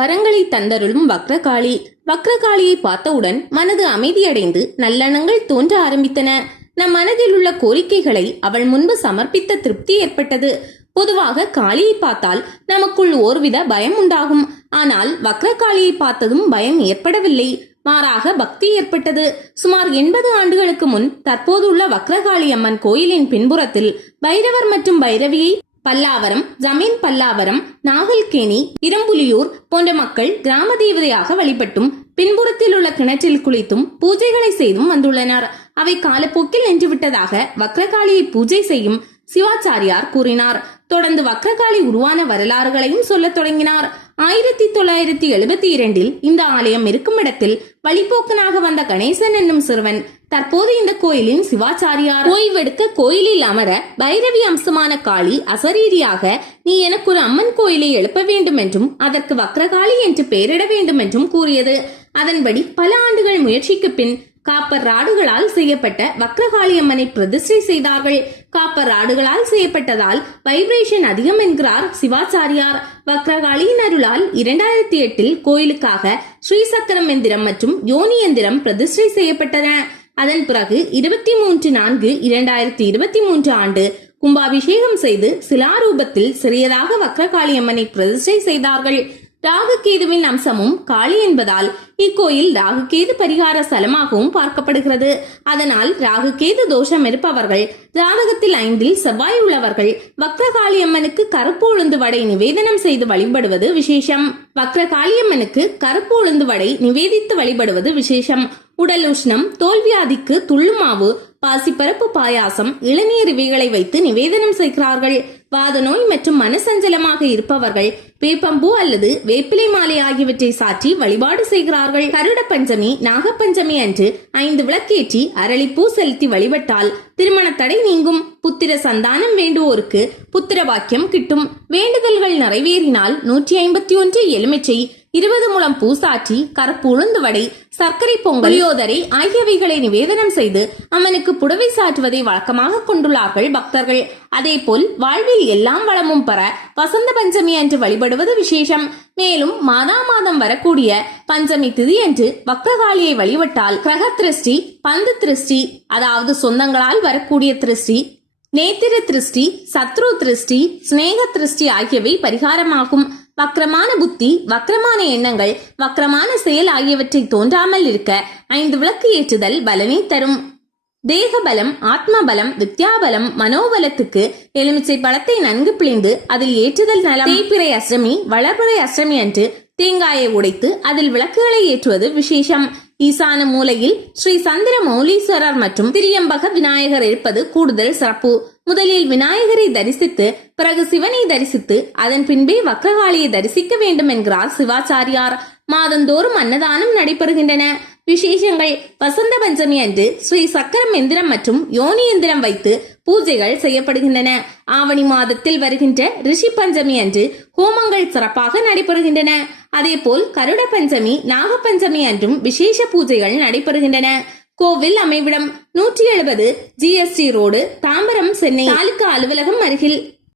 வரங்களை தந்தருளும் வக்ரகாளி. வக்ரகாளியை பார்த்தவுடன் மனது அமைதியடைந்து நல்லெண்ணங்கள் தோன்ற ஆரம்பித்தன. நம் மனதில் உள்ள கோரிக்கைகளை அவள் முன்பு சமர்ப்பித்த திருப்தி ஏற்பட்டது. பொதுவாக காளியை பார்த்தால் நமக்குள் ஓர்வித பயம் உண்டாகும். ஆனால் வக்ரகாளியை பார்த்ததும் பயம் ஏற்படவில்லை. மாறாக பக்தி ஏற்பட்டது. சுமார் எண்பது ஆண்டுகளுக்கு முன் தற்போதுள்ள வக்ரகாளி அம்மன் கோயிலின் பின்புறத்தில் பைரவர் மற்றும் பைரவியை பல்லாவரம் ஜமீன் பல்லாவரம் நாகல்கேணி இரும்புலியூர் போன்ற மக்கள் கிராம தேவதையாக வழிபட்டும் பின்புறத்தில் உள்ள கிணற்றில் குளித்தும் பூஜைகளை செய்தும் வந்துள்ளனர். அவை காலப்போக்கில் நின்றுவிட்டதாக வக்ரகாளியை பூஜை செய்யும் சிவாச்சாரியார் கூறினார். தொடர்ந்து வக்ரகாளி உருவான வரலாறுகளையும் சொல்லத் தொடங்கினார். ஆயிரத்தி தொள்ளாயிரத்தி எழுபத்தி இரண்டில் இந்த ஆலயம் இருக்கும் இடத்தில் வழிபோக்கனாக வந்த கணேசன் என்னும் சிறுவன் தற்போது இந்த கோயிலின் சிவாச்சாரியார். ஓய்வெடுக்க கோயிலில் அமர பைரவி அம்சமான காளி அசரீரியாக நீ எனக்கு ஒரு அம்மன் கோயிலை எழுப்ப வேண்டும் என்றும் அதற்கு வக்ரகாளி என்று பெயரிட வேண்டும் என்றும் கூறியது. அதன்படி பல ஆண்டுகள் முயற்சிக்கு பின் காப்பர் ராடுகளால் செய்யப்பட்ட வக்ரகாளி அம்மனை பிரதிஷ்டை செய்தார்கள். காப்பர் ராடுகளால் செய்யப்பட்டதால் வைப்ரேஷன் அதிகம் என்கிறார் சிவாச்சாரியார். வக்ரகாளியின் அருளால் இரண்டாயிரத்தி எட்டில் கோயிலுக்காக ஸ்ரீசக்கரம் எந்திரம் மற்றும் யோனி எந்திரம் பிரதிஷ்டை செய்யப்பட்டன. அதன் பிறகு இருபத்தி மூன்று நான்கு இரண்டாயிரத்தி இருபத்தி மூன்று ஆண்டு கும்பாபிஷேகம் செய்து சிலாரூபத்தில் சிறியதாக வக்ரகாளியம்மனை பிரதிஷ்டை செய்தார்கள். ராகுகேதுவின் அம்சமும் காளி என்பதால் இக்கோயில் ராகுகேது பரிகார ஸ்தலமாகவும் பார்க்கப்படுகிறது. அதனால் ராகுகேது தோஷம் இருப்பவர்கள் ஜாதகத்தில் ஐந்தில் செவ்வாய் உள்ளவர்கள் வக்ரகாளியம்மனுக்கு கருப்பு உளுந்து வடை நிவேதனம் செய்து வழிபடுவது விசேஷம். வக்ரகாளியம்மனுக்கு கருப்பு உளுந்து வடை நிவேதித்து வழிபடுவது விசேஷம். உடல் உஷ்ணம் தோல்வியாதிக்கு துள்ளுமாவு பாசிப்பரப்பு பாயாசம் இளநீர் இவைகளை வைத்து நிவேதனம் செய்கிறார்கள். வாத நோய் மற்றும் மனசஞ்சலமாக இருப்பவர்கள் வேப்பம்பூ அல்லது வேப்பிலை மாலை ஆகியவற்றை சாற்றி வழிபாடு செய்கிறார்கள். கருட பஞ்சமி நாகப்பஞ்சமி அன்று ஐந்து விளக்கேற்றி அரளிப்பூ செலுத்தி வழிபட்டால் திருமண தடை நீங்கும். புத்திர சந்தானம் வேண்டுவோருக்கு புத்திர வாக்கியம் கிட்டும். வேண்டுதல்கள் நிறைவேறினால் நூற்றி ஐம்பத்தி ஒன்று எலுமிச்சை இருபது முழம் பூசாற்றி கருப்பு உளுந்து வடை சர்க்கரை பொங்கல் ஆகியவைகளை நிவேதனம் செய்து அவனுக்கு புடவை சாற்றுவதை வழக்கமாக கொண்டுள்ளார்கள் பக்தர்கள். அதே போல் வாழ்வில் எல்லாம் வளமும் பெற வசந்த பஞ்சமி அன்று வழிபடுவது விசேஷம். மேலும் மாதா மாதம் வரக்கூடிய பஞ்சமி திதி அன்று பக்தகாளியை வழிபட்டால் கிரக திருஷ்டி பந்து திருஷ்டி அதாவது சொந்தங்களால் வரக்கூடிய திருஷ்டி நேத்திர திருஷ்டி சத்ரு திருஷ்டி சிநேக திருஷ்டி ஆகியவை பரிகாரமாகும். வக்கரமான புத்தி வக்கரமான எண்ணங்கள் வக்கரமான செயல் ஆகியவற்றை தோன்றாமல் இருக்க ஐந்து விளக்கு ஏற்றுதல் பலனை தரும். தேக பலம் ஆத்ம பலம் வித்யாபலம் மனோபலத்துக்கு எலுமிச்சை பழத்தை நன்கு பிழிந்து அதில் ஏற்றுதல் நலம். தேய்பிறை அஷ்டமி வளர்பிறை அஷ்டமி அன்று தேங்காயை உடைத்து அதில் விளக்குகளை ஏற்றுவது விசேஷம். ஈசான மூலையில் ஸ்ரீ சந்திர மௌலீஸ்வரர் மற்றும் திரியம்பக விநாயகர் இருப்பது கூடுதல் சிறப்பு. முதலில் விநாயகரை தரிசித்து பிறகு சிவனை தரிசித்து அதன் பின்பே வக்ரகாளியை தரிசிக்க வேண்டும் என்கிறார் சிவாச்சாரியார். மாதந்தோறும் அன்னதானம் நடைபெறுகின்றன. விசேஷங்கள் வசந்த பஞ்சமி அன்று ஸ்ரீ சக்கரம் எந்திரம் மற்றும் யோனி எந்திரம் வைத்து பூஜைகள் செய்யப்படுகின்றன. ஆவணி மாதத்தில் வருகின்ற ரிஷி பஞ்சமி அன்று ஹோமங்கள் சிறப்பாக நடைபெறுகின்றன. அதேபோல் கருட பஞ்சமி நாக பஞ்சமி அன்றும் விசேஷ பூஜைகள் நடைபெறுகின்றன. கோவில் அமைவிடம் நூற்றி எழுபது ஜிஎஸ்டி ரோடு தாம்பரம் சென்னை தாலுகா அலுவலகம் அருகில்.